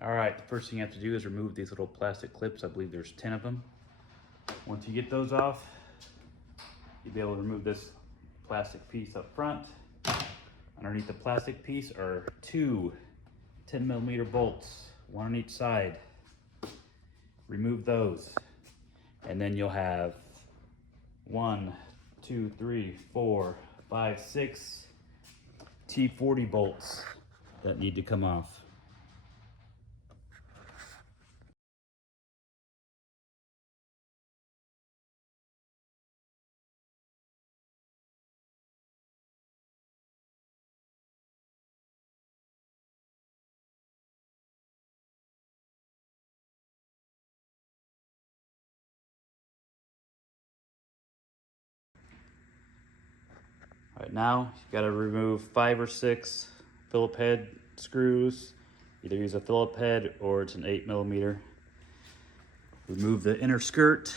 All right, the first thing you have to do is remove these little plastic clips. I believe there's 10 of them. Once you get those off, you'll be able to remove this plastic piece up front. Underneath the plastic piece are two 10mm bolts, one on each side. Remove those. And then you'll have 1, 2, 3, 4, 5, 6 T40 bolts that need to come off. All right, now you got to remove 5 or 6 Phillip head screws. Either use a Phillip head or it's an 8mm. Remove the inner skirt,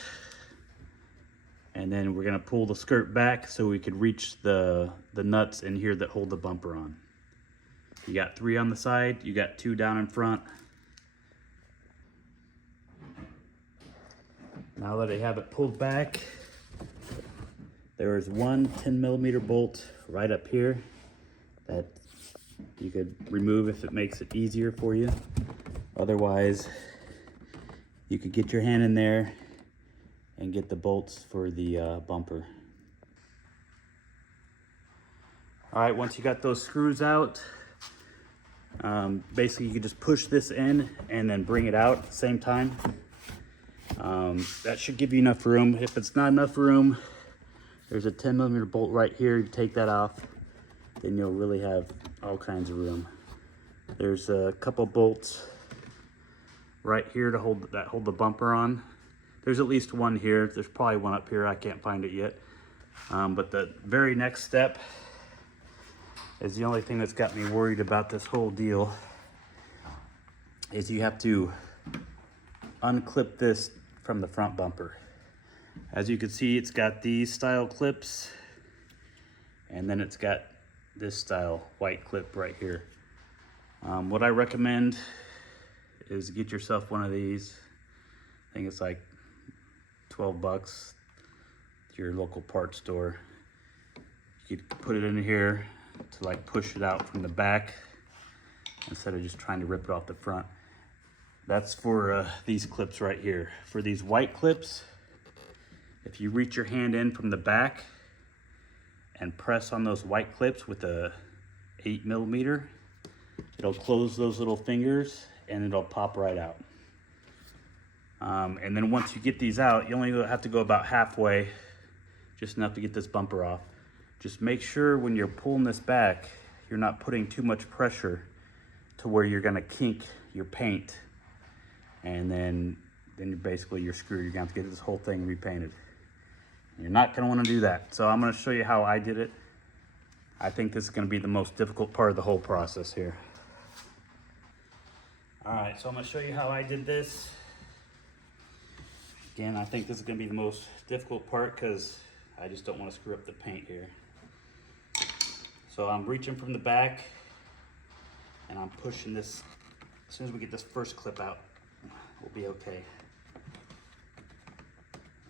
and then we're going to pull the skirt back so we could reach the nuts in here that hold the bumper on. You got 3 on the side, you got 2 down in front. Now that I have it pulled back, there is one 10mm bolt right up here that you could remove if it makes it easier for you. Otherwise, you could get your hand in there and get the bolts for the bumper. All right, once you got those screws out, basically you can just push this in and then bring it out at the same time. That should give you enough room. If it's not enough room, there's a 10mm bolt right here. You take that off, then you'll really have all kinds of room. There's a couple bolts right here to hold the bumper on. There's at least one here. There's probably one up here. I can't find it yet. But the very next step is the only thing that's got me worried about this whole deal. Is you have to unclip this from the front bumper. As you can see, it's got these style clips, and then it's got this style white clip right here. What I recommend is get yourself one of these. I think it's like 12 bucks at your local parts store. You could put it in here to like push it out from the back instead of just trying to rip it off the front. That's for these clips right here. For these white clips, if you reach your hand in from the back and press on those white clips with a 8mm, it'll close those little fingers and it'll pop right out. And then once you get these out, you only have to go about halfway, just enough to get this bumper off. Just make sure when you're pulling this back, you're not putting too much pressure to where you're gonna kink your paint. And then basically you're screwed. You're gonna have to get this whole thing repainted. You're not gonna wanna do that. So I'm gonna show you how I did it. I think this is gonna be the most difficult part of the whole process here. All right, so I'm gonna show you how I did this. Again, I think this is gonna be the most difficult part because I just don't wanna screw up the paint here. So I'm reaching from the back and I'm pushing this. As soon as we get this first clip out, we'll be okay.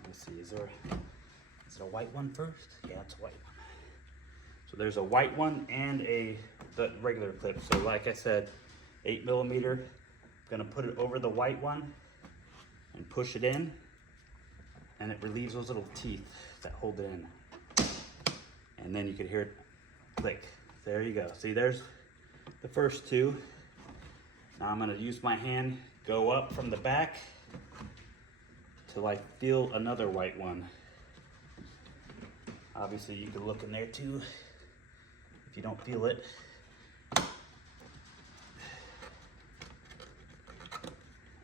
Let's see, is there a white one first? Yeah, it's a white one. So there's a white one and the regular clip. So like I said, 8mm. Gonna put it over the white one and push it in, and it relieves those little teeth that hold it in. And then you can hear it click. There you go. See, there's the first two. Now I'm gonna use my hand, go up from the back till I feel another white one. Obviously you can look in there too if you don't feel it.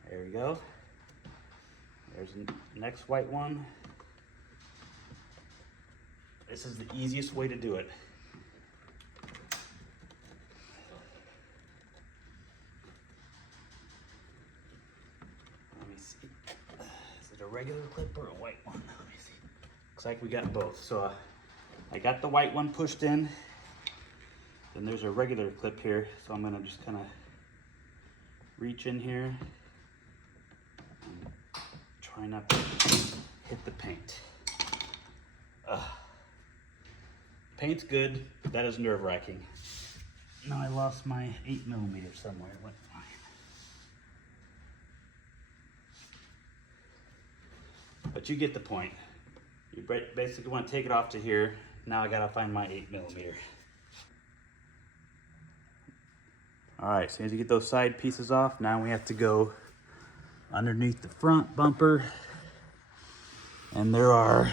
There we go. There's the next white one. This is the easiest way to do it. Let me see. Is it a regular clip or a white one? Let me see. Looks like we got both. So I got the white one pushed in. Then there's a regular clip here. So I'm gonna just kind of reach in here and try not to hit the paint. Paint's good, but that is nerve-wracking. Now I lost my 8mm somewhere. What? But you get the point. You basically want to take it off to here. Now I gotta find my 8mm. All right, as soon as you get those side pieces off, now we have to go underneath the front bumper. And there are,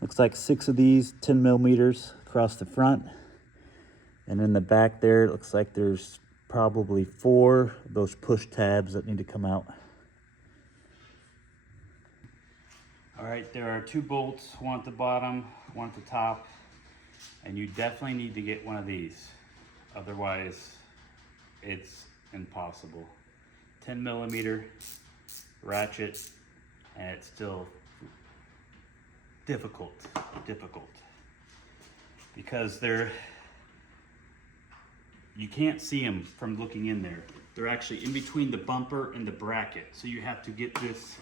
looks like 6 of these 10mm across the front. And in the back there, it looks like there's probably 4 of those push tabs that need to come out. All right, there are 2 bolts, one at the bottom, one at the top, and you definitely need to get one of these. Otherwise, it's impossible. 10mm ratchet, and it's still difficult, because you can't see them from looking in there. They're actually in between the bumper and the bracket, so you have to get this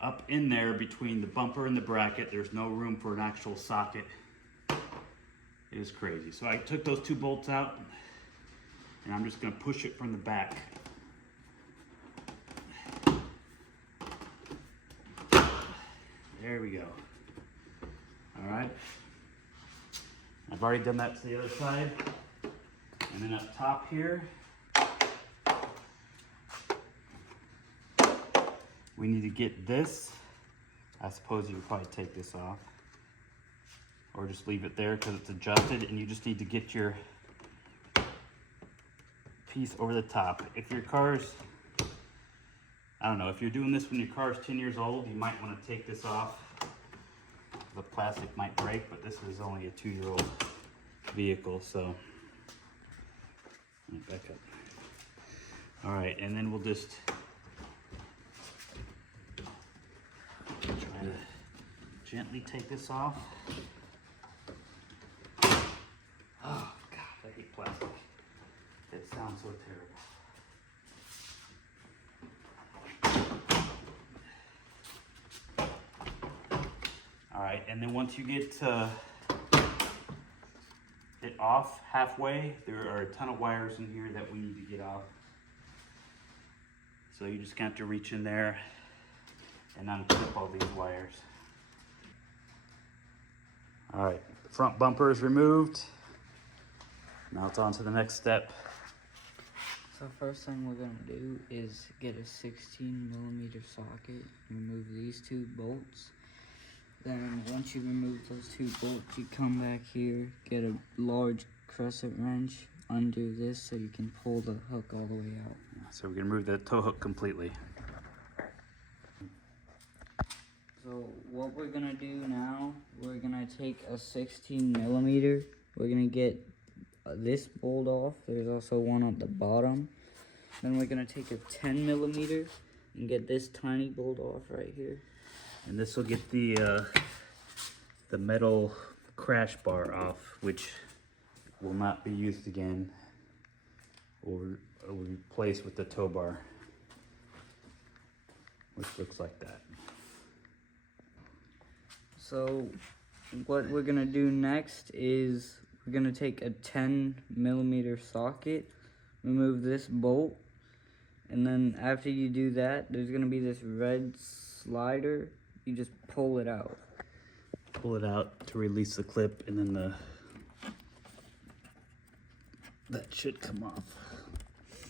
up in there between the bumper and the bracket. There's no room for an actual socket. It is crazy. So I took those 2 bolts out, and I'm just gonna push it from the back. There we go. All right. I've already done that to the other side. And then up top here, we need to get this. I suppose you would probably take this off or just leave it there because it's adjusted, and you just need to get your piece over the top. If your car's, I don't know, if you're doing this when your car is 10 years old, you might want to take this off. The plastic might break, but this is only a 2-year-old vehicle, so back up. All right, and then we'll just try to gently take this off. Oh God, I hate plastic. It sounds so terrible. All right, and then once you get it off halfway, there are a ton of wires in here that we need to get off. So you just got to reach in there and unclip all these wires. All right, the front bumper is removed. Now it's on to the next step. So first thing we're gonna do is get a 16mm socket, remove these 2 bolts. Then once you remove those 2 bolts, you come back here, get a large crescent wrench, undo this so you can pull the hook all the way out. So we're gonna remove the tow hook completely. So what we're gonna do now, we're gonna take a 16mm, we're gonna get this bolt off. There's also one at the bottom. Then we're gonna take a 10mm and get this tiny bolt off right here. And this will get the metal crash bar off, which will not be used again. Will replace with the tow bar, which looks like that. So what we're gonna do next is we're gonna take a 10mm socket, remove this bolt, and then after you do that, there's gonna be this red slider. You just pull it out. Pull it out to release the clip, and then that should come off.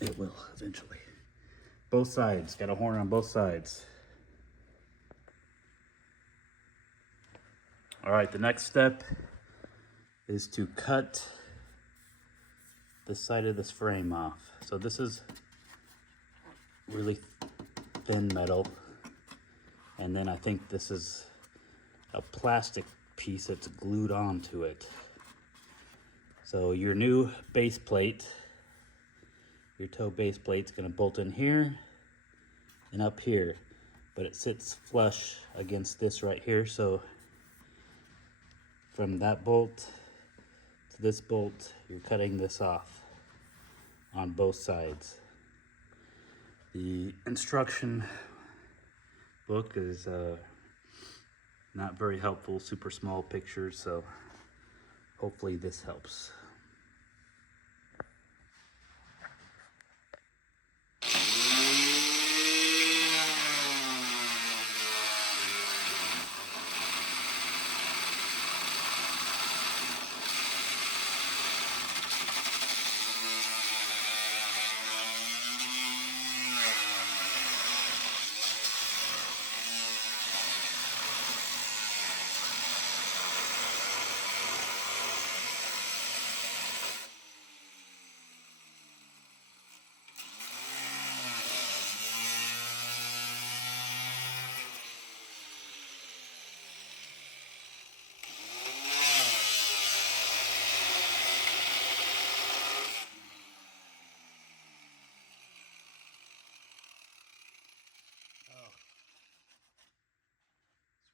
It will eventually. Both sides, got a horn on both sides. All right, the next step is to cut the side of this frame off. So this is really thin metal. And then I think this is a plastic piece that's glued onto it. So your new base plate, your tow base plate's gonna bolt in here and up here, but it sits flush against this right here. So from that bolt to this bolt, you're cutting this off on both sides. The instruction book is not very helpful, super small pictures, so hopefully this helps.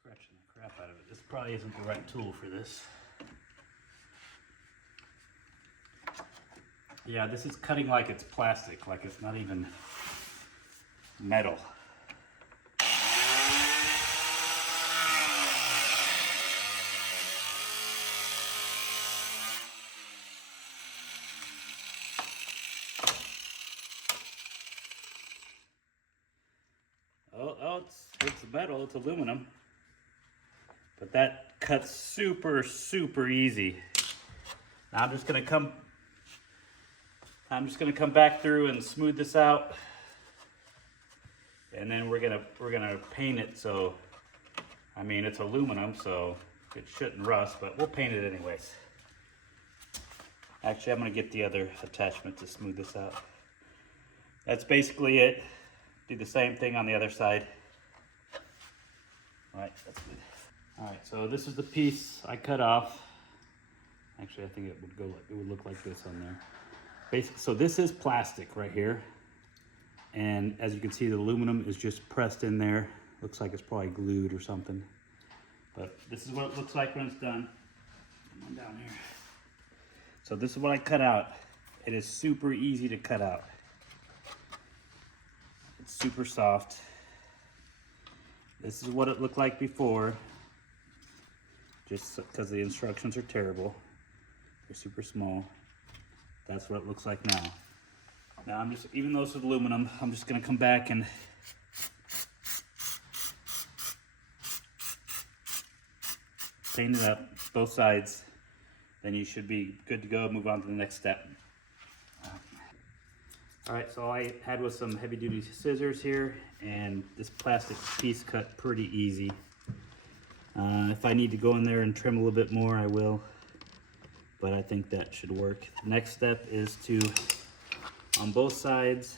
Scratching the crap out of it. This probably isn't the right tool for this. Yeah, this is cutting like it's plastic, like it's not even metal. Oh, it's metal, it's aluminum. But that cuts super, super easy. Now I'm just gonna come back through and smooth this out. And then we're gonna paint it, so I mean it's aluminum, so it shouldn't rust, but we'll paint it anyways. Actually, I'm gonna get the other attachment to smooth this out. That's basically it. Do the same thing on the other side. All right, that's good. All right, so this is the piece I cut off. Actually, I think it would look like this on there. So this is plastic right here. And as you can see, the aluminum is just pressed in there. Looks like it's probably glued or something. But this is what it looks like when it's done. Come on down here. So this is what I cut out. It is super easy to cut out. It's super soft. This is what it looked like before. Just because the instructions are terrible. They're super small. That's what it looks like now. Now I'm just, even though it's aluminum, I'm just gonna come back and paint it up, both sides. Then you should be good to go, move on to the next step. All right, so all I had was some heavy duty scissors here, and this plastic piece cut pretty easy. If I need to go in there and trim a little bit more, I will, but I think that should work. The next step is to, on both sides,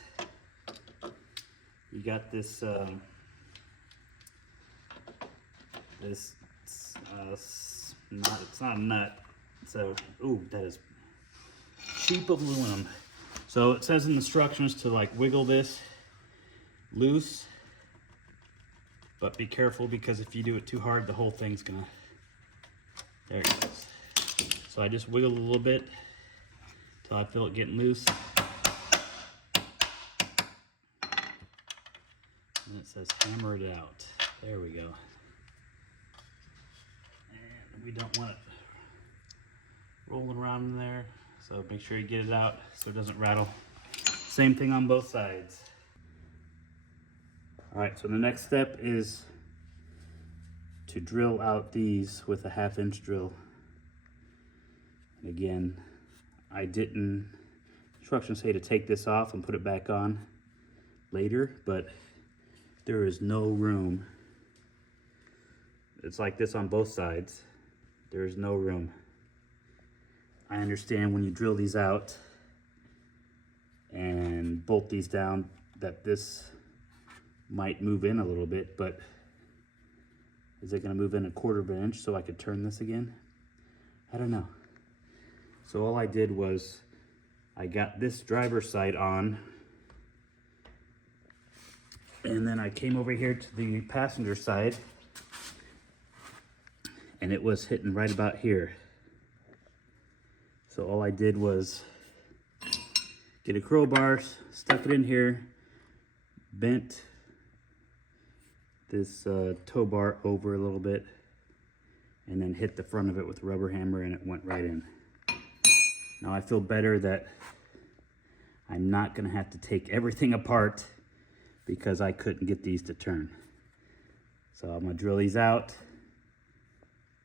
you got this, it's not a nut, so, ooh, that is cheap aluminum. So it says in the instructions to like wiggle this loose, but be careful because if you do it too hard, the whole thing's gonna, there it goes. So I just wiggle a little bit until I feel it getting loose. And it says hammer it out. There we go. And we don't want it rolling around in there. So make sure you get it out so it doesn't rattle. Same thing on both sides. All right, so the next step is to drill out these with a 1/2 inch drill. And again, instructions say to take this off and put it back on later, but there is no room. It's like this on both sides. There is no room. I understand when you drill these out and bolt these down that this might move in a little bit, but is it gonna move in 1/4 of an inch so I could turn this again? I don't know. So all I did was I got this driver's side on, and then I came over here to the passenger side, and it was hitting right about here. So all I did was get a crowbar, stuck it in here, bent this tow bar over a little bit, and then hit the front of it with a rubber hammer, and it went right in. Now I feel better that I'm not gonna have to take everything apart because I couldn't get these to turn. So I'm gonna drill these out,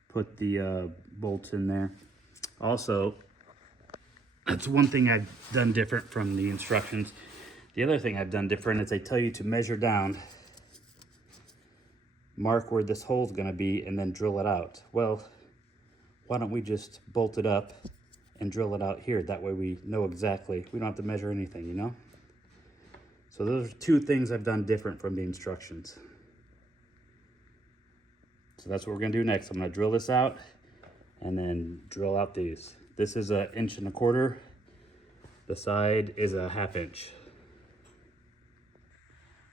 put the bolts in there. Also, that's one thing I've done different from the instructions. The other thing I've done different is they tell you to measure down, mark where this hole's gonna be, and then drill it out. Well, why don't we just bolt it up and drill it out here? That way we know exactly, we don't have to measure anything, you know? So those are two things I've done different from the instructions. So that's what we're gonna do next. I'm gonna drill this out and then drill out these. This is 1.25 inches. The side is a 1/2 inch.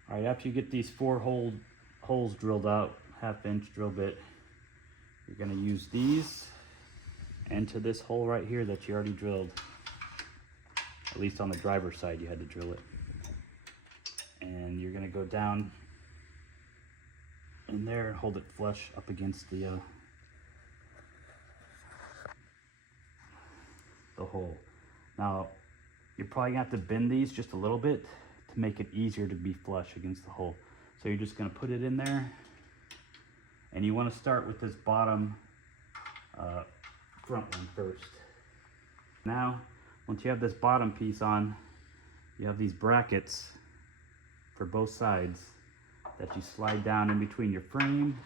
All right, after you get these 4 holes drilled out, 1/2 inch drill bit, you're gonna use these into this hole right here that you already drilled. At least on the driver's side, you had to drill it. And you're gonna go down in there and hold it flush up against the hole. Now, you're probably gonna have to bend these just a little bit to make it easier to be flush against the hole. So you're just gonna put it in there, and you wanna start with this bottom front one first. Now, once you have this bottom piece on, you have these brackets for both sides that you slide down in between your frame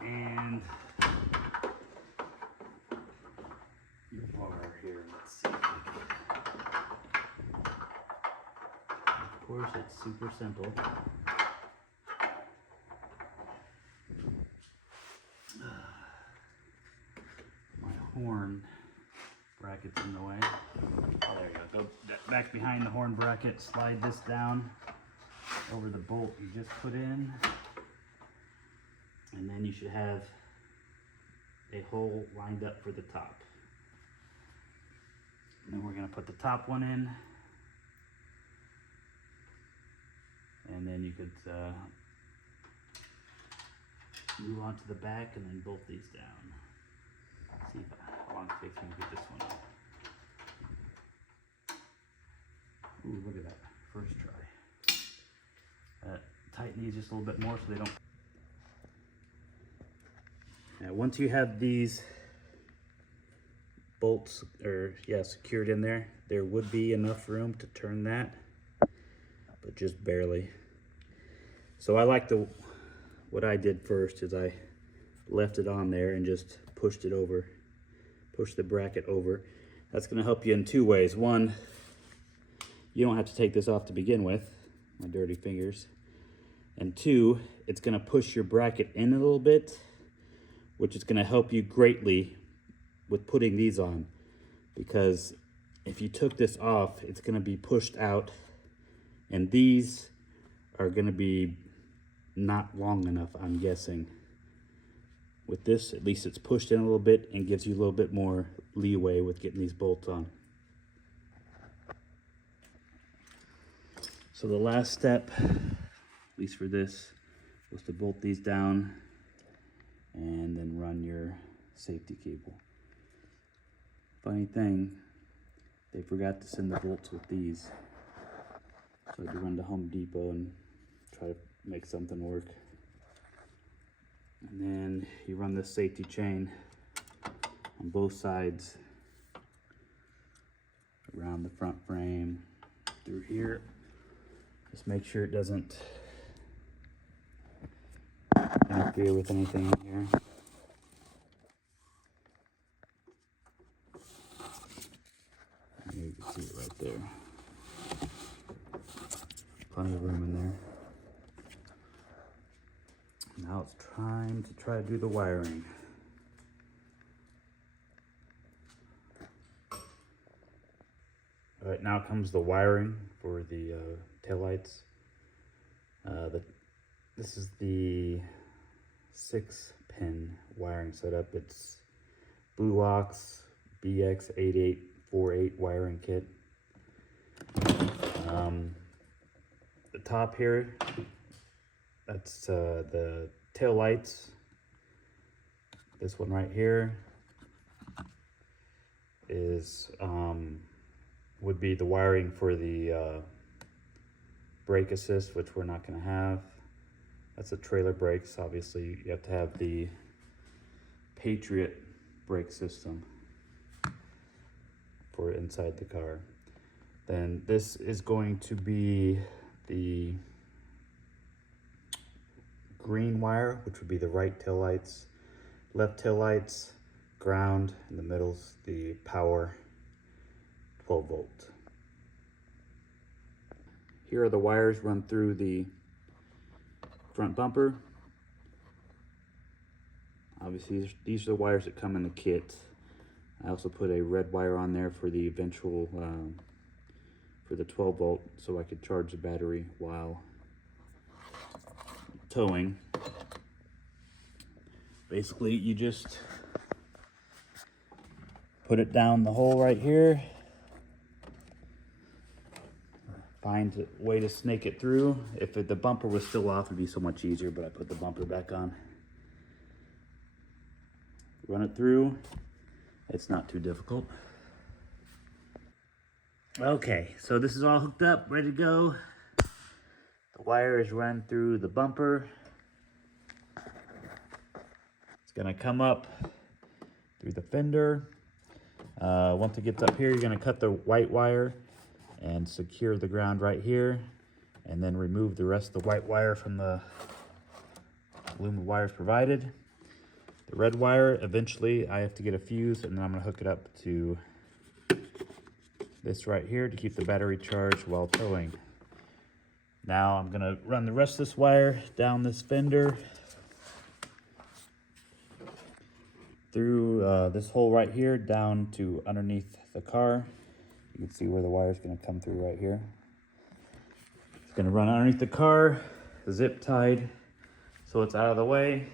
and your bar here. Let's see. Of course, it's super simple. My horn bracket's in the way. Oh, there you go. Go back behind the horn bracket, slide this down over the bolt you just put in, and then you should have a hole lined up for the top. And then we're going to put the top one in, and then you could move on to the back and then bolt these down. Let's see how long it takes me to get this one up. Ooh, look at that, first try. Tighten these just a little bit more so they don't. Now once you have these bolts secured in there, there would be enough room to turn that, but just barely. So I like what I did first is I left it on there and just pushed it over, pushed the bracket over. That's going to help you in 2 ways. One, you don't have to take this off to begin with, my dirty fingers. And 2, it's going to push your bracket in a little bit, which is going to help you greatly with putting these on. Because if you took this off, it's going to be pushed out, and these are going to be not long enough, I'm guessing. With this, at least it's pushed in a little bit and gives you a little bit more leeway with getting these bolts on. So the last step, at least for this, was to bolt these down and then run your safety cable. Funny thing, they forgot to send the bolts with these. So I had to run to Home Depot and try to make something work. And then you run this safety chain on both sides around the front frame through here. Just make sure it doesn't interfere with anything in here. You can see it right there. Plenty of room in there. Now it's time to try to do the wiring. All right, now comes the wiring for the taillights. This is the 6-pin wiring setup. It's Blue Ox BX8848 wiring kit. the top here, that's the tail lights. This one right here is would be the wiring for the brake assist, which we're not going to have. That's a trailer brakes. Obviously, you have to have the Patriot brake system for inside the car. Then this is going to be the green wire, which would be the right tail lights, left tail lights, ground, in the middle's the power 12 volt. Here are the wires run through the front bumper. Obviously these are the wires that come in the kit. I also put a red wire on there for the eventual for the 12 volt, so I could charge the battery while towing. Basically, you just put it down the hole right here, find a way to snake it through. If the bumper was still off, it'd be so much easier, but I put the bumper back on. Run it through. It's not too difficult. Okay, so this is all hooked up, ready to go. The wire is run through the bumper. It's gonna come up through the fender. Once it gets up here, you're gonna cut the white wire and secure the ground right here, and then remove the rest of the white wire from the aluminum wires provided. The red wire, eventually I have to get a fuse, and then I'm gonna hook it up to this right here to keep the battery charged while towing. Now I'm gonna run the rest of this wire down this fender through this hole right here down to underneath the car. You can see where the wire is gonna come through right here. It's gonna run underneath the car, zip tied, so it's out of the way.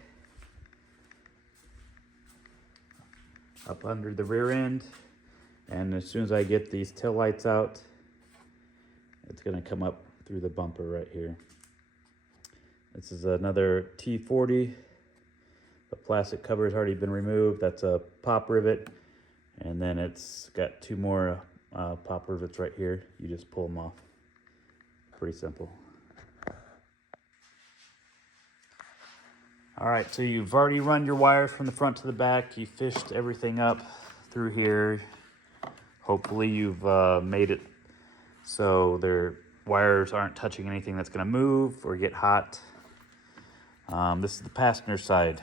Up under the rear end, and as soon as I get these tail lights out, it's gonna come up through the bumper right here. This is another T40. The plastic cover has already been removed. That's a pop rivet, and then it's got two more pop rivets right here. You just pull them off. Pretty simple. All right, so you've already run your wires from the front to the back. You fished everything up through here. Hopefully you've made it so their wires aren't touching anything that's gonna move or get hot. This is the passenger side.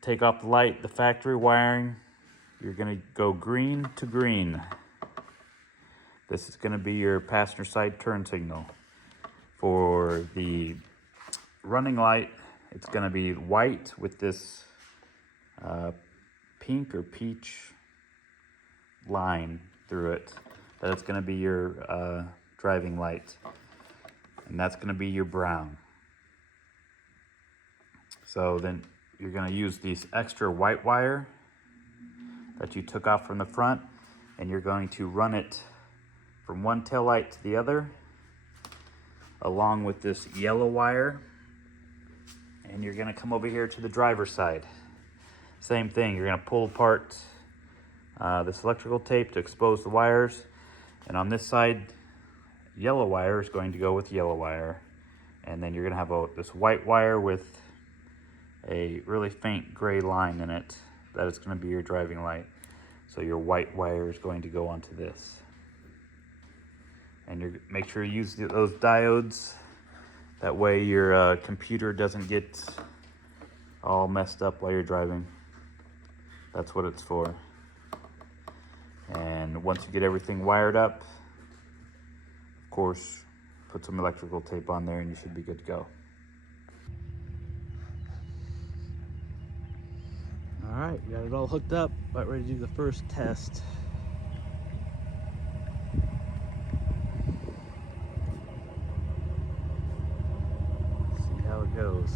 Take off the light, the factory wiring. You're gonna go green to green. This is gonna be your passenger side turn signal. For the running light, it's going to be white with this pink or peach line through it. That's going to be your driving light, and that's going to be your brown. So then you're going to use this extra white wire that you took off from the front, and you're going to run it from one tail light to the other along with this yellow wire. And you're gonna come over here to the driver's side. Same thing, you're gonna pull apart this electrical tape to expose the wires. And on this side, yellow wire is going to go with yellow wire. And then you're gonna have this white wire with a really faint gray line in it. That is gonna be your driving light. So your white wire is going to go onto this. And make sure you use those diodes. That way your computer doesn't get all messed up while you're driving. That's what it's for. And once you get everything wired up, of course, put some electrical tape on there and you should be good to go. All right, got it all hooked up, about ready to do the first test. How it goes.